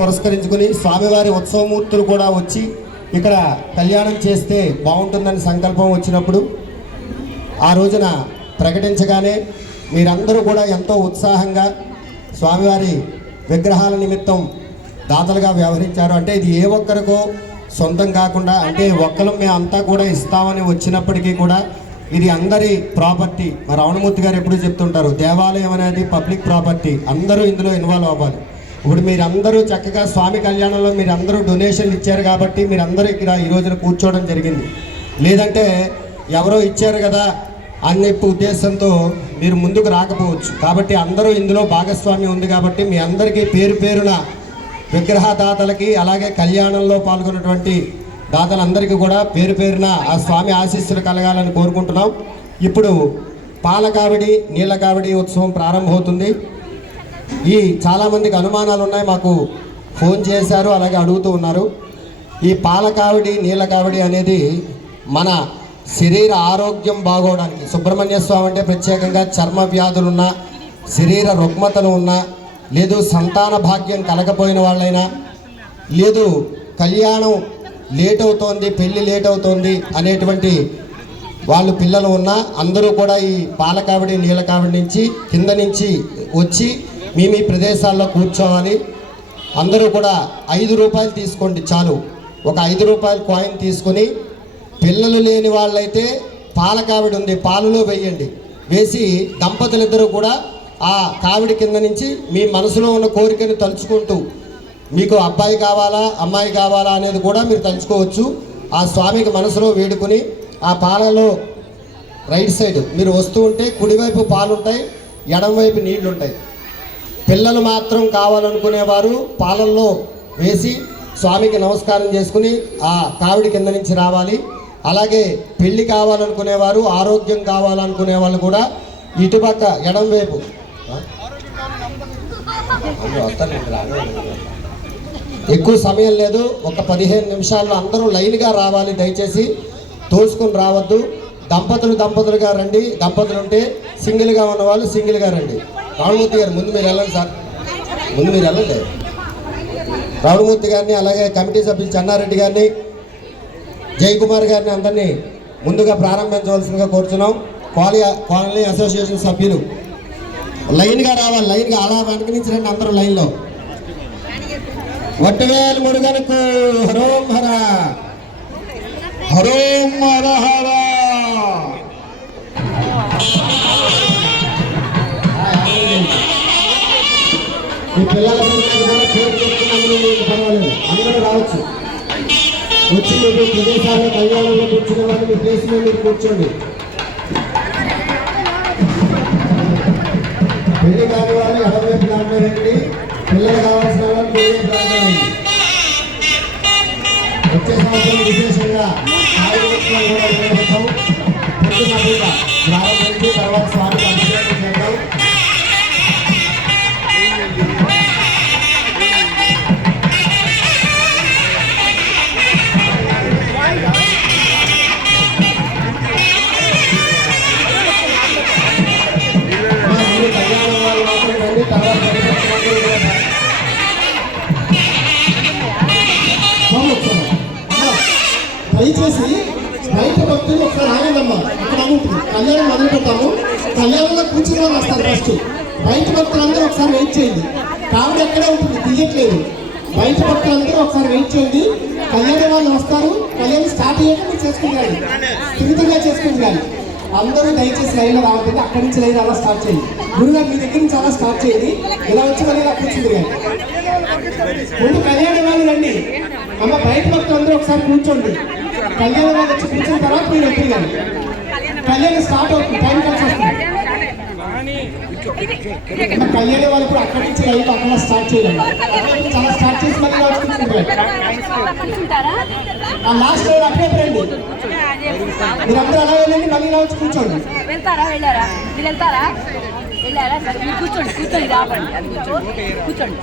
పురస్కరించుకుని స్వామివారి ఉత్సవమూర్తులు కూడా వచ్చి ఇక్కడ కళ్యాణం చేస్తే బాగుంటుందని సంకల్పం వచ్చినప్పుడు ఆ రోజున ప్రకటించగానే మీరందరూ కూడా ఎంతో ఉత్సాహంగా స్వామివారి విగ్రహాల నిమిత్తం దాతలుగా వ్యవహరించారు. అంటే ఇది ఏ ఒక్కరికో సొంతం కాకుండా, అంటే ఒక్కరు మేము అంతా కూడా ఇస్తామని వచ్చినప్పటికీ కూడా ఇది అందరి ప్రాపర్టీ. మా రమణమూర్తి గారు ఎప్పుడు చెప్తుంటారు, దేవాలయం అనేది పబ్లిక్ ప్రాపర్టీ, అందరూ ఇందులో ఇన్వాల్వ్ అవ్వాలి. ఇప్పుడు మీరందరూ చక్కగా స్వామి కళ్యాణంలో మీరందరూ డొనేషన్లు ఇచ్చారు కాబట్టి మీరందరూ ఇక్కడ ఈ రోజున కూర్చోవడం జరిగింది. లేదంటే ఎవరో ఇచ్చారు కదా అనే ఉద్దేశంతో మీరు ముందుకు రాకపోవచ్చు. కాబట్టి అందరూ ఇందులో భాగస్వామ్యం ఉంది కాబట్టి మీ అందరికీ పేరు పేరున విగ్రహదాతలకి అలాగే కళ్యాణంలో పాల్గొన్నటువంటి దాతలందరికీ కూడా పేరు పేరున ఆ స్వామి ఆశీస్సులు కలగాలని కోరుకుంటున్నాం. ఇప్పుడు పాలకావిడి నీళ్ళ కావిడి ఉత్సవం ప్రారంభమవుతుంది. ఈ చాలామందికి అనుమానాలు ఉన్నాయి, మాకు ఫోన్ చేశారు, అలాగే అడుగుతూ ఉన్నారు. ఈ పాలకావిడి నీళ్ళ కావిడి అనేది మన శరీర ఆరోగ్యం బాగోవడానికి, సుబ్రహ్మణ్య స్వామి అంటే ప్రత్యేకంగా చర్మ వ్యాధులున్నా, శరీర రుగ్మతలు ఉన్నా, లేదు సంతాన భాగ్యం కలగపోయిన వాళ్ళైనా, లేదు కళ్యాణం లేట్ అవుతోంది, పెళ్ళి లేట్ అవుతోంది అనేటువంటి వాళ్ళు పిల్లలు ఉన్నా అందరూ కూడా ఈ పాలకావిడి నీళ్ళ కావిడి నుంచి కింద నుంచి వచ్చి మీ ప్రదేశాల్లో కూర్చోవాలి. అందరూ కూడా 5 రూపాయలు తీసుకోండి చాలు. ఒక 5 రూపాయల కాయిన్ తీసుకొని పిల్లలు లేని వాళ్ళైతే పాలకావిడి ఉంది పాలలో వేయండి. వేసి దంపతులిద్దరూ కూడా ఆ కావిడి కింద నుంచి మీ మనసులో ఉన్న కోరికను తలుచుకుంటూ, మీకు అబ్బాయి కావాలా అమ్మాయి కావాలా అనేది కూడా మీరు తలుచుకోవచ్చు. ఆ స్వామికి మనసులో వేడుకొని ఆ పాలలో రైట్ సైడ్ మీరు వస్తూ ఉంటే కుడివైపు పాలు ఉంటాయి, ఎడమవైపు నీళ్లు ఉంటాయి. పిల్లలు మాత్రం కావాలనుకునేవారు పాలల్లో వేసి స్వామికి నమస్కారం చేసుకుని ఆ కావిడి కింద నుంచి రావాలి. అలాగే పెళ్లి కావాలనుకునేవారు, ఆరోగ్యం కావాలనుకునే వాళ్ళు కూడా ఇటుపక్క ఎడమవైపు ఎక్కువ సమయం లేదు, ఒక 15 నిమిషాల్లో అందరూ లైన్గా రావాలి. దయచేసి తోసుకొని రావద్దు. దంపతులుగా రండి. దంపతులు ఉంటే సింగిల్గా ఉన్నవాళ్ళు సింగిల్గా రండి. రావణమూర్తి గారు ముందు మీరు వెళ్ళండి సార్, ముందు మీరు వెళ్ళండి. రావణమూర్తి గారిని అలాగే కమిటీ సభ్యులు చెన్నారెడ్డి గారిని, జయకుమార్ గారిని అందరినీ ముందుగా ప్రారంభించవలసిందిగా కోరుతున్నాం. కాలనీ అసోసియేషన్ సభ్యులు లైన్గా రావాలి. లైన్గా అలా వెనక నుంచి రండి అందరూ లైన్లో. వట్టవేలు మురుగనుకు హరోం హర హరోం హర హర. మీ పిల్లల పర్వాలేదు, అందరూ రావచ్చు. వచ్చి మీరు ప్రదేశాల్లో కళ్యాణంలో కూర్చునే వాళ్ళు మీ ప్లేస్ మీద మీరు కూర్చోండి. పెళ్లి కాని వాళ్ళు ఎడమవైపు దాంట్లోనండి, పిల్లలు కావాల్సిన వాళ్ళు వేరే దాంట్లోనండి. వచ్చే సంవత్సరం విశేషంగా ప్రారంభించి తర్వాత స్వామికి అభిషేకం చేద్దాం. దయచేసి బయట భక్తులు ఒకసారి ఆగందమ్మా, అక్కడ ఉంటుంది. కళ్యాణం మొదలు పెట్టాము, కళ్యాణంలో కూర్చుని వాళ్ళు వస్తారు. ఫస్ట్ బయట భక్తులందరూ ఒకసారి వెయిట్ చేయండి. కావిడ ఎక్కడే ఉంటుంది, తీయట్లేదు. బయట భక్తులందరూ ఒకసారి వెయిట్ చేయండి. కళ్యాణం వాళ్ళు వస్తారు. కళ్యాణం స్టార్ట్ అయ్యాక మీరు చేసుకుంటారు, తిరుగుతుగా చేసుకుంటారు. అందరూ దయచేసి లైన్లో రావద్దండి. అక్కడి నుంచి లైన్ అలా స్టార్ట్ చేయండి. గురుగారు మీ దగ్గర నుంచి అలా స్టార్ట్ చేయండి. ఇలా వచ్చి మళ్ళీ ఇలా కూర్చుంది కానీ ముందు కళ్యాణం వాళ్ళు రండి. అమ్మ బయట భక్తులు అందరూ ఒకసారి కూర్చోండి. కళ్యాణం వాళ్ళు వచ్చి కూర్చున్న తర్వాత మీరు ఎప్పుడు కానీ కళ్యాణం స్టార్ట్ అవుతుంది, టైం కలిసి వస్తుంది. కళ్యాణం వాళ్ళు కూడా అక్కడి నుంచి లైన్ అక్కడ స్టార్ట్ చేయాలి. చాలా స్టార్ట్ చేసి మళ్ళీ లాస్ట్ లైన్ అక్కడే రండి. మీరందరూ అలా వెళ్ళండి, మళ్ళీ ఇలా వచ్చి కూర్చోండి. కూర్చోండి కూర్చొని రాబండి, అది కూర్చోండి.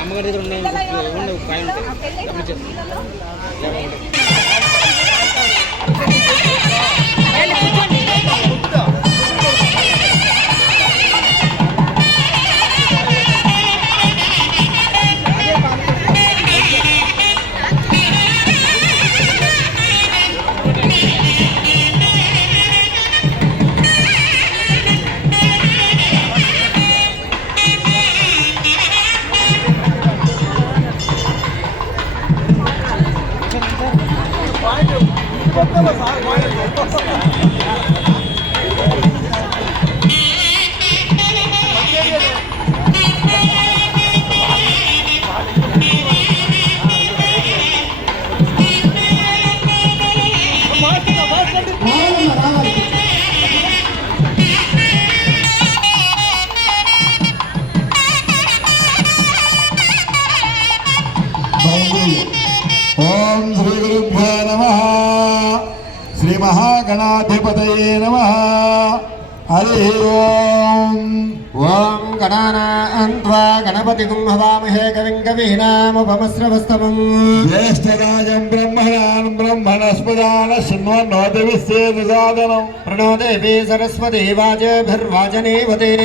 అమ్మగారి దగ్గర ఉన్నాయి కాయ ఉంటాయి. గణాధిపతయే నమః. హరి ఓం. ఓం గణానాన్త్వా గణపతిగుం హవామహే కవిం కవీనాముపమస్రవస్తమం. జ్యేష్ఠరాజం బ్రహ్మణాన్ బ్రహ్మణస్పదాన శృణ్వన్నోతివిశ్చేదసాదనం. ప్రణో దేవీ సరస్వతీ వాజభిర్వాజనేవతే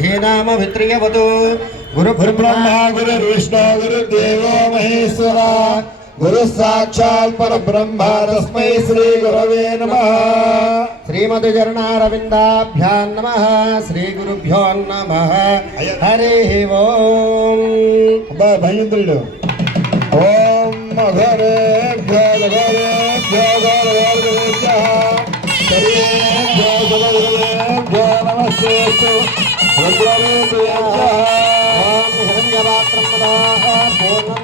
ధీనామభిత్రియవతు. గురుబ్రహ్మ గురుర్విష్ణు గురుర్దేవో మహేశ్వర గురు సాక్షాత్ పరబ్రహ్మ తస్మై శ్రీ గురవే నమః. శ్రీమద్చరణారవిందాభ్యాం నమః. శ్రీ గురుభ్యో నమః. హరి ఓం. అబ్బా భయంత్రుడు. ఓం అఘోరేభ్యో ఘోరేభ్యో ఘోరేభ్యో సర్వేభ్యో సర్వేభ్యో నమస్తేస్తు రుద్రవేభ్యో. ఓం హిరణ్యపాత్రం నమః. పూర్ణం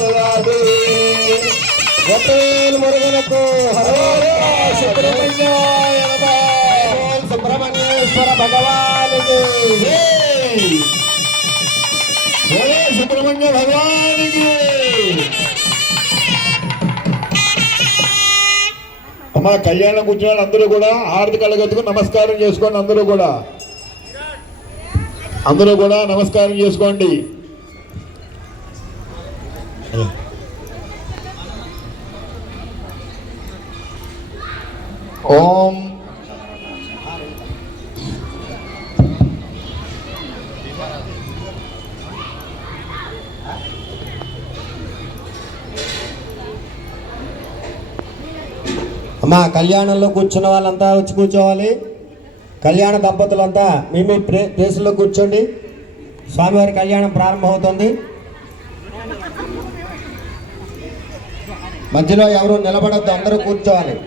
దదాతి గొప్పవేలు మురుగనకు సుబ్రహ్మణ్యేశ్వర భగవానికి. సుబ్రహ్మణ్య భగవానికి. అమ్మ కళ్యాణం కూర్చున్న వాళ్ళు అందరూ కూడా ఆరతి కళ్ళగత్తుకు నమస్కారం చేసుకోండి. అందరూ కూడా నమస్కారం చేసుకోండి. ఓం అమ్మా కళ్యాణంలో కూర్చున్న వాళ్ళంతా వచ్చి కూర్చోవాలి. కళ్యాణ దంపతులంతా మీ మీ ప్లేసుల్లో కూర్చోండి. స్వామివారి కళ్యాణం ప్రారంభమవుతుంది. మధ్యలో ఎవరు నిలబడద్దు, అందరూ కూర్చోవాలి.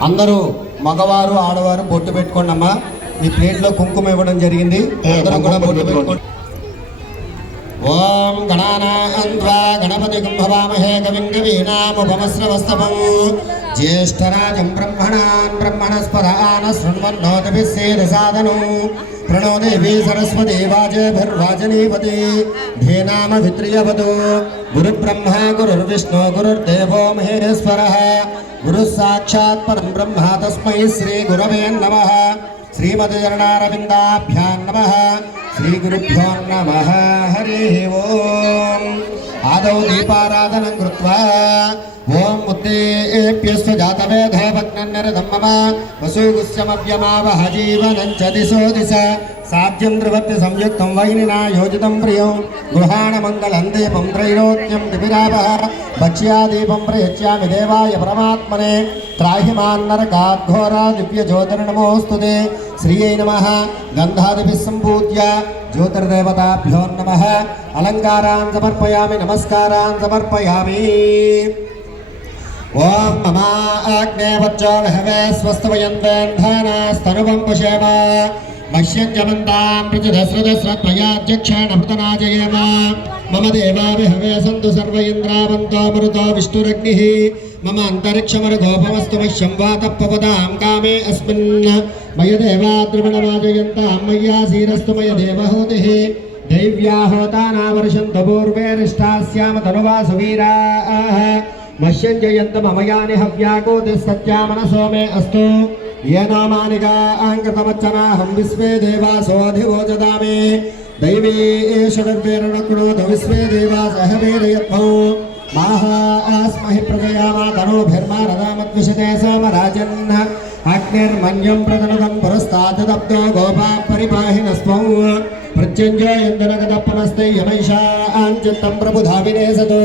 అందరూ మగవారు ఆడవారు బొట్టు పెట్టుకోండి అమ్మా. ఈ ప్లేట్లో కుంకుమ ఇవ్వడం జరిగింది. అందరూ కూడా బొట్టు పెట్టుకోండి. ఓం గణానాన్త్వా గణపతిగుం హవామహే కవిం కవీనాముపమస్రవస్తమం. జ్యేష్ఠరాజం బ్రహ్మణాన్ బ్రహ్మణస్పదాన శృణ్వన్నోతిభిస్సేదసాదనం. ప్రణో దేవీ సరస్వతీ వాజభిర్వాజనేవతే ధీనామభిత్రియవతు. గురుబ్రహ్మ గురుర్విష్ణు గురుర్దేవో మహేశ్వరః గురుః సాక్షాత్ పరం బ్రహ్మ తస్మై శ్రీ గురవే నమః. శ్రీమద్చరణారవిందాభ్యాం నమః. శ్రీ గురుభ్యో నమః. హరి ఓం. ఆదౌ దీపారాధనం కృత్వా ఓం ఉత్తేభ్యస్వ జాతవేదో భగ్నన్నరదం మమ వసూగుస్యమవ్యమావహ జీవనం చ దిశో దిశ. సాధ్యం త్రివర్తి సంయుక్తం వైనినా యోజితం ప్రియం గృహాణ మంగళం దీపం త్రైలోక్యం దివిరావః. భక్ష్యాదీపం ప్రయచ్యామి దేవాయ పరమాత్మనే త్రాహి మాన్నరకాద్ఘోరా దివ్య జ్యోతిర్నమోస్తుతే. శ్రీయై నమః. గంధాదిభిः సంపూజ్య జ్యోతిర్దేవతాభ్యో నమః. అలంకారాన్ సమర్పయామి, నమస్కారాన్ సమర్పయామి. ఓం మమా అగ్నే వచ్చో విహవే స్వస్తవయంతేన్ధానాస్తనువం పుషేమ. మహ్యంజమంతాం ప్రతిదస్రదస్రత్వయాధ్యక్షేణ భృతనాజయేమ. మమ దేవా విహవే సంతు సర్వ ఇంద్రావంతో మరుతో విష్ణురగ్నిః. మమ అంతరిక్షమరుగోపమస్తు మహ్యం వాతప్పవదాం కామే అస్మిన్. మయ దేవా ద్రవిణమాజయంతాం మయ్యాసీరస్తు మయ దేవహూతిః. దైవ్యా హోతానావర్షంతు పూర్వేరిష్టాస్యామ తనువాసు వీరాః. మహ్యం జయంతమమయాని హవ్యాకోతిః సత్యా మనసో మే అస్తు. येनो मानिकाङ्कृतमच्चनाहं विश्वे देवासोऽधिवोचदामि. दैवी षड्वेरणक्रोध विश्वे देवासह वेदयत्मौ. माहा आस्महि प्रजयामा तनोभिर्मारदामद्विषते सोमराजन्. अग्निर्मन्यं प्रतनुदं पुरस्तादब्दो गोपा परिपाहिनस्त्वं. प्रत्यञ्जयन्दनगतपनस्ते यमैषाञ्चित्तं प्रबुधा विनेसतु.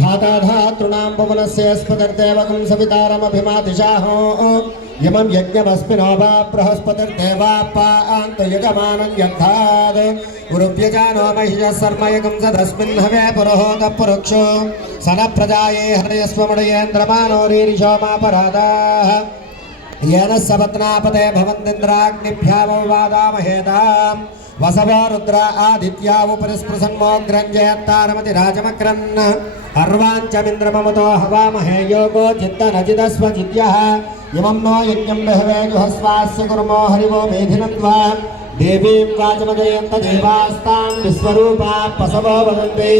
धाता धातॄणां पवनस्य स्पतिर्देवकं सवितारमभिमातिशाहो. यमं यज्ञमस्मिनो वा बृहस्पतिर्देवापान्तयजमानं यन्धात्. गुरुभ्यजानो महिषः सर्मयकं सदस्मिन् हवे पुरोहोतः पुरुक्षो. सन प्रजाये हरयस्वमणयेन्द्रमानो रीरिषो मापराधाः. येन सपत्नापते भवन्तीन्द्राग्निभ्यामो वादामहेताम्. वसवो रुद्र आदित्या उपरिस्पृशन्मोग्रञ्जयत्तारमति राजमक्रन्. अर्वाञ्चमिन्द्रममुतो हवामहे योगो चित्तनजिदस्वजिद्यः. इमं नो यज्ञं बहवे जुहस्वास्य कुर्मो हरिवो मेधिनत्वा देवीं वाचमदयन्त देवास्तां विश्वरूपा पशवो वदन्ति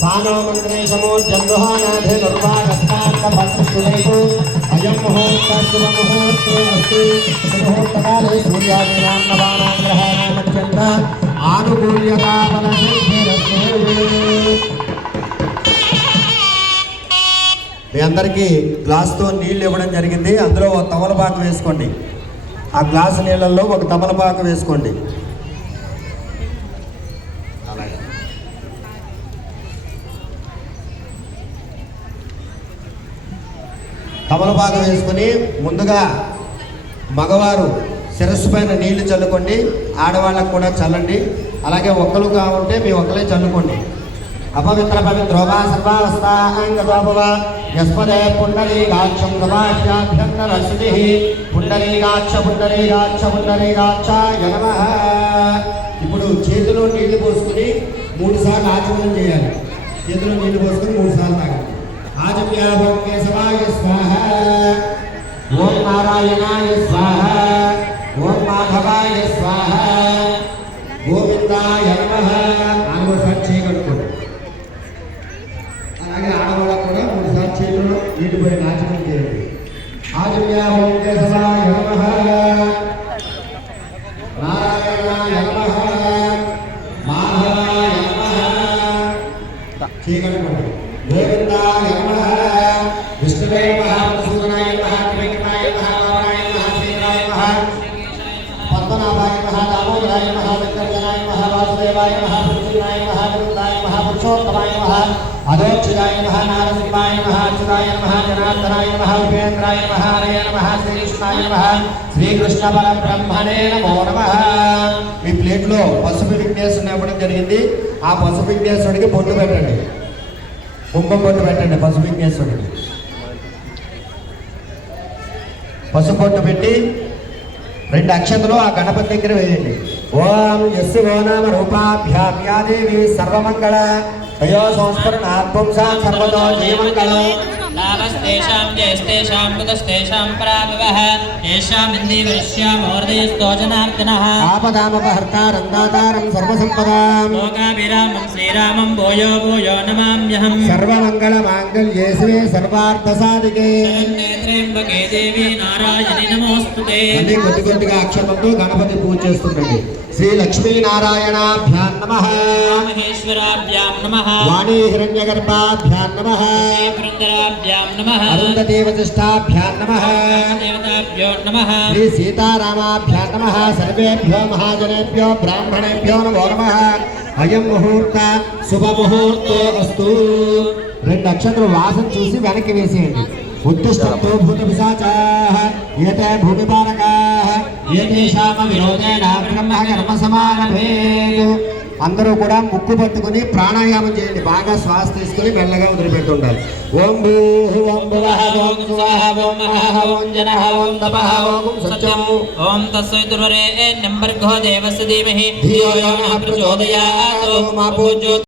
सानो मन्त्रे समोज्जन्दुहानाधे दुर्वागस्तान्तपसृष्टुदैको अयं मुहूर्तः शुभमुहूर्ते अस्ति शुभमुहूर्तकाले सूर्यादीनां नवानां ग्रहाणां मध्यन्त आनुकूल्यता बलसिद्धिरस्तु। మీ అందరికీ గ్లాస్తో నీళ్ళు ఇవ్వడం జరిగింది. అందులో ఒక తమలపాకు వేసుకోండి. ఆ గ్లాసు నీళ్ళల్లో ఒక తమలపాకు వేసుకోండి. తమలపాకు వేసుకొని ముందుగా మగవారు శిరస్సు పైన నీళ్లు చల్లుకోండి, ఆడవాళ్ళకు కూడా చల్లండి. అలాగే ఒక్కలు కావుంటే మీ ఒక్కలే చల్లుకోండి. अपवित्र पवित्रोवा सर्वावस्थांगतोपव यस्पदे पुंडरीकाक्षं गवाभ्यन्तरश्रुतिः पुंडरीकाक्ष पुंडरीकाक्ष पुंडरीकाक्षाय नमः। ఇప్పుడు చేతిలో నీళ్లు పోసుకొని 3 సార్లు ఆచమనం చేయాలి. చేతిలో నీళ్లు పోసుకొని 3 సార్లు తాగాలి. ఆచమ్యాభం కేశవాయ స్వాహ, ఓం నారాయణాయ స్వాహ, ఓం మాధవాయ స్వాహ, గోవిందాయ నమః. నాలుగో సారి చేయగలుగుతుంది. అలాగే ఆడవాళ్ళకు కూడా 3 సార్లు చేతుల్లో నీటి పోయి నాచకం చేయండి. ఆచమ్యాభం కేశవాయ నమః, నారాయణాయ నమః, మాధవాయ నమః. చేయగలుగుతుంది. గోవిందాయ నమః, విష్ణువే నమః, మధుసూదనాయ నమః, త్రివిక్రమాయ నమః, వామనాయ నమః, శ్రీరాయ నమః, పద్మనాభాయ నమః, దామోదరాయ నమః, వెంకటజనాయ నమః, వాసుదేవాయ నమః, పురుషోత్తమాయ నమః, విరుద్ధాయ నమః, పురుషోత్తమాయ నమః, అధోక్షితాయ నమః, నారసింహాయ నమః, అచ్యుతాయ నమః, జనార్దనాయ నమః, ఉపేంద్రాయ నమః, హరయ నమః, శ్రీకృష్ణాయ నమః, శ్రీకృష్ణ పరబ్రహ్మణే నమో నమః. మీ ప్లేట్లో పసుపు విఘ్నేశ్వరుని ఇవ్వడం జరిగింది. ఆ పసుపు విఘ్నేశ్వరుడికి బొట్టు పెట్టండి, కుంభం బొట్టు పెట్టండి. పసుపు విఘ్నేశ్వరుడికి పసుపు బొట్టు పెట్టి 2 అక్షతలు ఆ గణపతి దగ్గర వేయండి. ఓం యస్య నామ రూపాభ్యాం యా దేవి సర్వమంగళ తయో సంస్మరణాత్పుంసాం సర్వతో జయమంగళం. లాభస్తేషాం జయస్తేషాం కుతస్తేషాం పరాభవః తేషాం ఇంద్రియశ్యామోర్దయస్తో జనార్దనః. ఆపదామపహర్తారం దాతారం సర్వసంపదాం లోకాభిరామం శ్రీరామం భూయో భూయో నమామ్యహం. సర్వమంగళ మాంగళ్యే శివే సర్వార్థసాధికే. త్ర్యంబకే దేవి నారాయణి నమోస్తుతే. అన్ని కొద్ది కొద్దిగా అక్షరంతో గణపతి పూజ చేస్తుండండి. శ్రీ లక్ష్మీనారాయణాభ్యాం నమః, మహేశ్వరాభ్యాం నమః, వాణీ హిరణ్యగర్భాభ్యాం నమః, బృందరాభ్యాం నమః, అరుంధతీ వశిష్టాభ్యాం నమః, దేవతాభ్యో నమః, శ్రీ సీతారామాభ్యాం నమః. సర్వేభ్యో మహాజనేభ్యో బ్రాహ్మణేభ్యో నమో నమః. అయం ముహూర్త శుభముహూర్తో అస్తు. 2 అక్షతలు వాసన చూసి వెనక్కి వేసేయండి. ఉత్తిష్టంతో భూత పిశాచాః ఏతే భూమిపాలకాః ఏతేషామ విరోధేన బ్రహ్మ కర్మ సమారభేతు. అందరూ కూడా ముక్కు పట్టుకుని ప్రాణాయామం చేయండి. బాగా శ్వాస తీసుకుని మెల్లగా వదిలిపెట్టుండాలి. ఓం భూః ఓం భువః ఓం స్వాహ ఓం మహః ఓం జనః ఓం తపః ఓం సత్యం. ఓం తస్సైతుర్వరేణ్యం భర్గో దేవస్య ధీమహి ధియో యో నః ప్రచోదయాత్. ఓం ఆపో జ్యోతి